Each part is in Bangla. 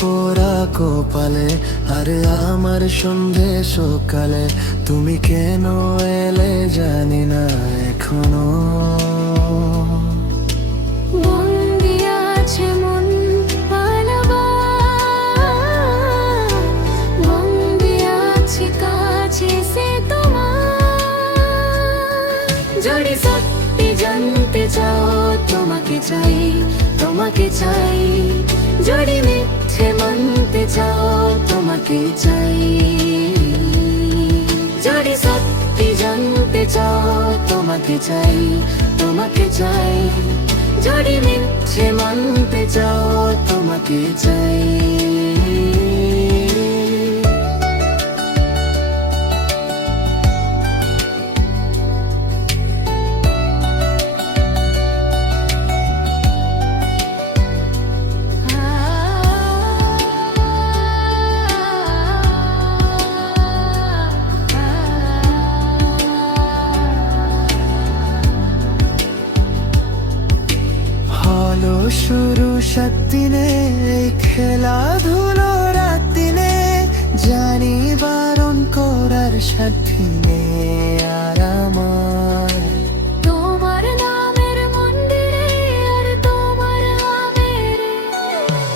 পোড়া কপালে, আরে আমার সন্ধে সকালে তুমি কেন এলে জানি না এখনো। বন্দি আছে মন পালাবা, বন্দি আছে কাছে সে তোমার। যদি সত্যি জানতে চাও তোমাকে চাই, তোমাকে চাই। যদি মিথ্যে মানতে চাও তোমাকে চাই। যদি সত্যি জানতে চাও তোমাকে চাই, তোমাকে চাই। যদি মিথ্যে মানতে চাও তোমাকে চাই। হলো শুরু 7 দিনে এই খেলাধুলো রাত দিনে, জানি বারণ করার সাথে আর আমার। তোমার নামের মন্দিরে আর তোমার নামের।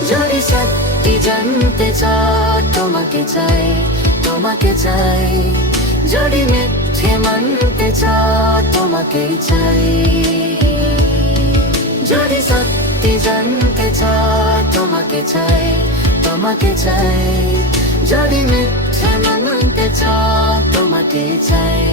যদি সত্যি জানতে চাও তোমাকে চাই, তোমাকে চাই। যদি মিথ্যে মানতে চাও তোমাকে চাই। যদি সত্যি জানতে চাও তোমাকে চাই, তোমাকে চাই। যদি মিথ্যে মানতে চাও তোমাকে চাই।